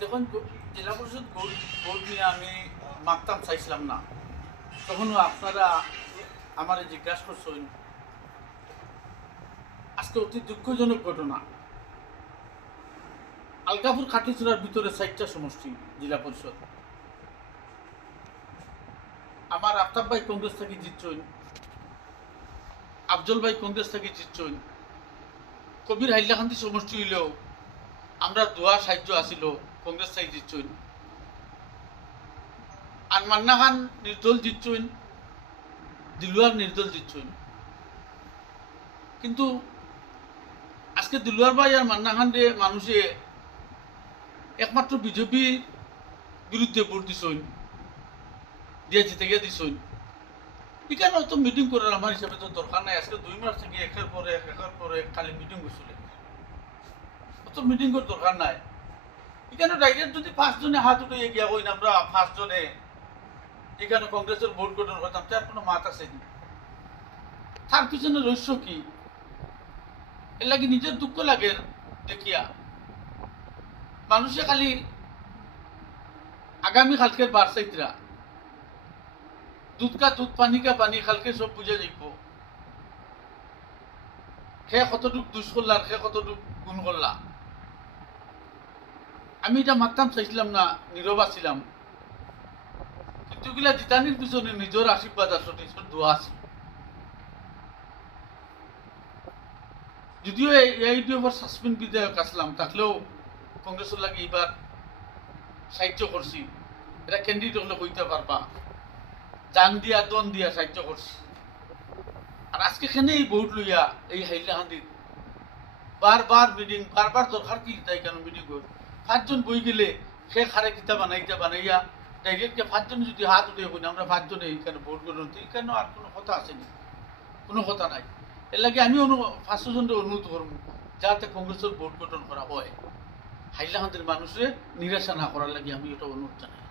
দেখুন জেলা পরিষদ ভোট নিয়ে আমি মাগতাম চাইছিলাম না। তখন আপনারা আমার জিজ্ঞাসা করছেন, আজকে অতি দুঃখজনক ঘটনা। আলকাপুর খাটিচুরার ভিতরে চারটা সমষ্টি, জেলা পরিষদ। আমার আফতাব ভাই কংগ্রেস থেকে জিতছেন, আফজল ভাই কংগ্রেস থেকে জিতছেন, কবির হাইলাকান্দি সমষ্টি হইলেও আমরা দোয়া সাহায্য আসিল। কংগ্রেস থেকে জিতছেন আর মান্না খান নির্দল জিতছেন দিলুয়ার নির্দল জিতছেন কিন্তু আজকে দিলুয়ার ভাই আর মান্না খান রে মানুষে একমাত্র বিজেপি বিরুদ্ধে ভোট দিছেন দিয়ে জিতে গিয়ে দিছেন এখানে তো মিটিং করার আমার হিসাবে তো দরকার নাই। আজকে দুই মাস থেকে একের পরে এক একের পরে খালি মিটিং করছিল অত মিটিং করার দরকার নাই। এখানে ডাইরেক্ট যদি পাঁচজনে হাত উঠে গিয়া না আমরা পাঁচজনে, এখানে কংগ্রেসের ভোট গঠন করতাম তার কোনো মাত আছে নি তার পিছনে রহস্য কি? এর লাগে নিজের দুঃখ লাগে দেখিয়া। মানুষে খালি আগামী কালকের বারসাইতরা, দুধ কা দুধ, পানি কা পানি, কালকে সব বুঝে যাইব সে কতটুক দুষ করলা আর সে কতটুক গুণ করলা। আমি এটা মারতাম চাইছিলাম না নীরব আছিলাম। কিন্তু এগুলা জিতানির পিছনে নিজের আশীর্বাদ আছে নিজের দোয়া আছে। যদিও এই ইউটিউবার সাসপেন্ড বিধায়ক আসলাম থাকলেও কংগ্রেসের লাগে এবার সাহায্য করছি এটা ক্যান্ডিডেট হলে কইতে পারবা জান দিয়া, দন দিয়া সাহায্য করছি আর আজকে খেনে এই ভোট লইয়া এই হাইলাকান্দিত বারবার মিটিং বারবার দরকার কি, তাই কেন মিটিং পাঁচজন বই গেলে সে খারে কিতা বানাইতা বানাইয়া ডাইরেক্টকে পাঁচজন যদি হাত উঠে বলি, আমরা পাঁচজনে এইখানে ভোট করুন এইখানে আর কোনো কথা আসেনি? কোনো কথা নাই। এর লাগে আমি অনু পাঁচশোজনকে অনুরোধ করব, যাতে কংগ্রেসের ভোট গঠন করা হয়। হাইলাকান্দির মানুষের নিরাশা না করার লাগে আমি এটা অনুরোধ জানাই।